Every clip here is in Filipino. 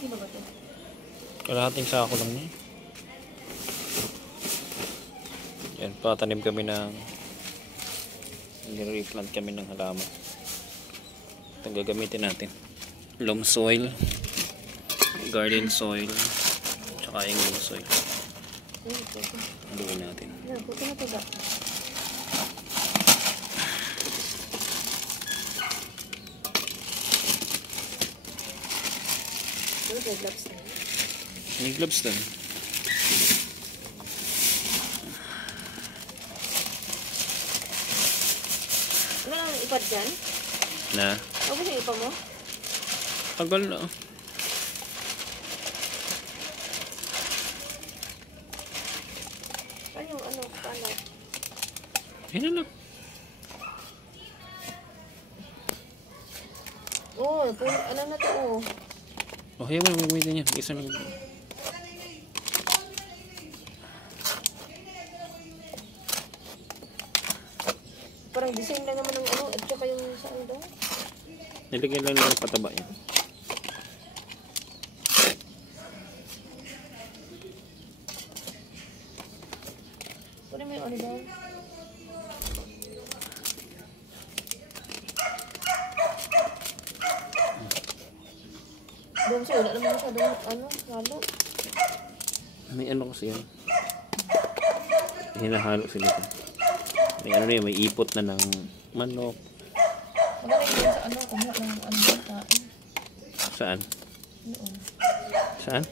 kilo ba ito? Kalahating sako lang niya. Yan, patanim kami ng nire-replant kami ng halaman. Ito gagamitin natin. Loam soil, garden soil, tsaka English soil. Haluin natin. Puto na ito ba? May gloves na. May gloves din. Ano lang ipad dyan? Na? Huwag mo siya ipa mo? Tagal na. Ano? Paano? Yan na lang. Oh, ano na ito oh. Oh, ayaw mo na gagamitin yan. Isa lang. Parang design lang naman ng ano, at saka yung saan daw. Nilagyan lang ng pataba yan. Pwede mo yung ano daw. Doon siya, wala naman siya doon, ano, halo. May ano kasi yan. Hinahalo sila ito. May ano na may ipot na ng manok. Magaling din sa ano, kumuha ng ano, kain. Saan? Noon. Saan?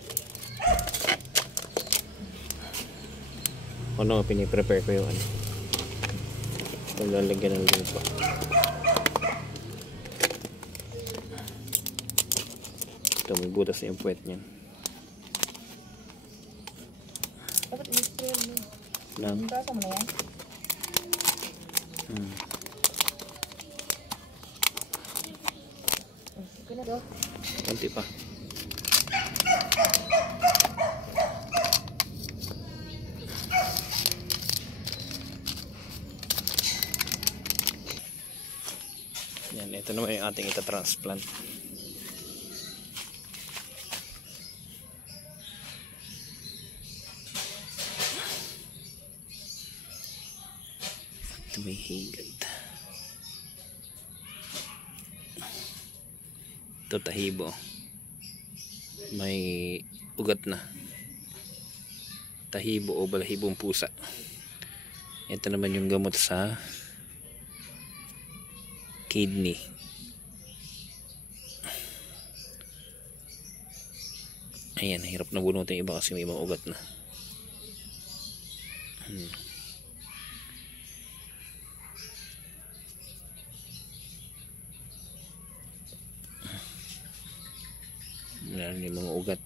Ano, piniprepare ko yung ano. Lalagyan ng lupa. Ito, may butas na yung puwet niyan. Dapat i-spray mo. Lang. Basa mo na yan? Okay na daw. Konti pa. Yan, ito naman yung ating ita-transplant. Ito may higad. Ito tahibo. May ugat na. Tahibo o balahibong pusa. Ito naman yung gamot sa kidney. Ayan, hirap na bunutin yung iba kasi may ibang ugat na. Yan yung mga ugat.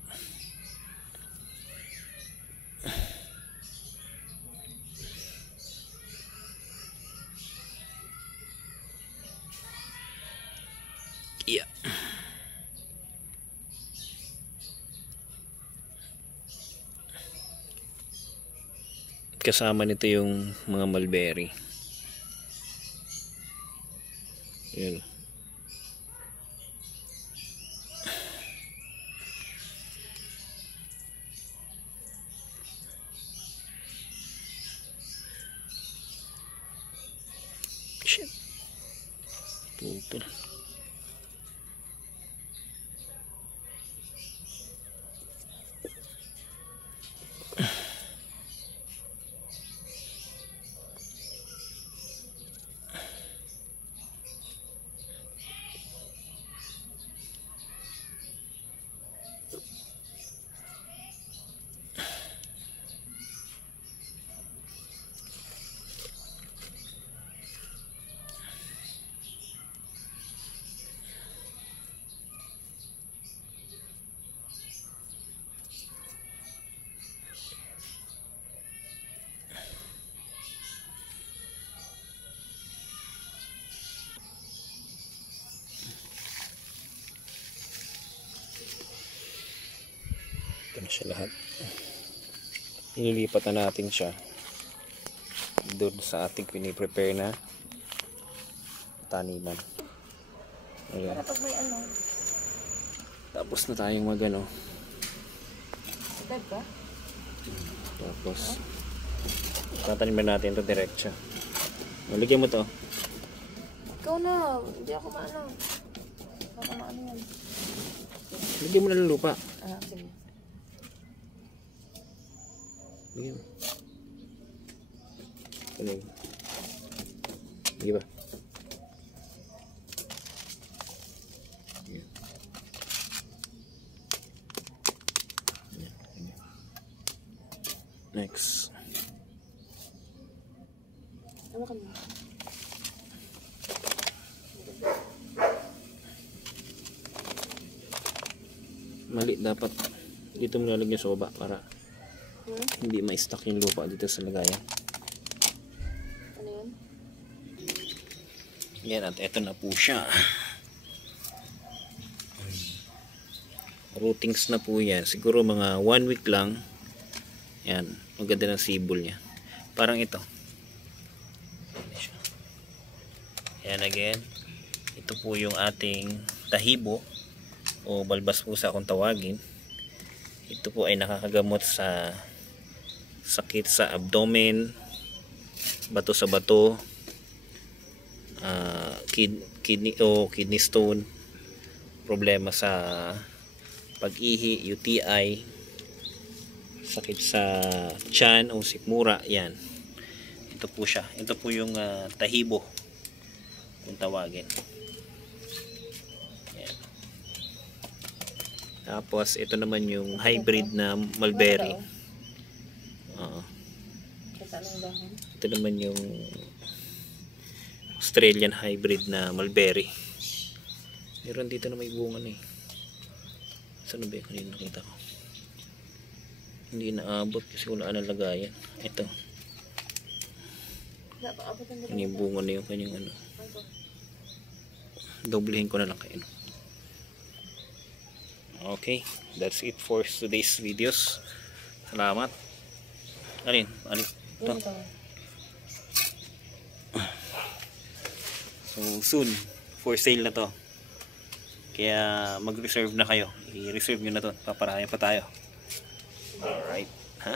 Yeah. Kasama nito yung mga mulberry. Yan. Shit. Putol. Ito na siya lahat. Ililipat na natin siya doon sa ating piniprepare na taniman. Ayan. Kapag may ano, Tapos na tayong magano. Agad ka? Tapos tataniman natin ito diretso. Maligyan mo to. Ikaw na. Hindi ako maano. Baka maano yan. Lagyan mo na ng lupa. Sige. Lagyan mo. Ano? Sige ba? Next. Ano ka mo? Mali dapat. Dito mo lalagyan sa baba para hindi ma-stuck yung lupa dito sa lagayan. Ano yun? Yan, at eto na po siya. Routings na po yan. Siguro mga 1 week lang. Yan, maganda ng sibol niya. Parang ito. Yan again. Ito po yung ating tahibo o balbas pusa kung tawagin. Ito po ay nakakagamot sa sakit sa abdomen, bato sa bato, kidney stone, problema sa pag-ihi, UTI, sakit sa tiyan o sikmura. Yan, ito po siya. Ito po yung tahibo kung tawagin. Yan. Tapos ito naman yung hybrid na mulberry. Ito naman yung Australian hybrid na mulberry. Meron dito na may bunga na eh. Saan ba yung kanina nakita ko? Hindi naabot kasi wala na lagayan. Ito. Ano yung bunga na yung kanyang ano. Doblehin ko na lang kayo. Okay. That's it for today's videos. Salamat. Alin? Ito. So soon for sale na to. Kaya mag-reserve na kayo. I-reserve nyo na to. Paparayan pa tayo. Alright. Ha?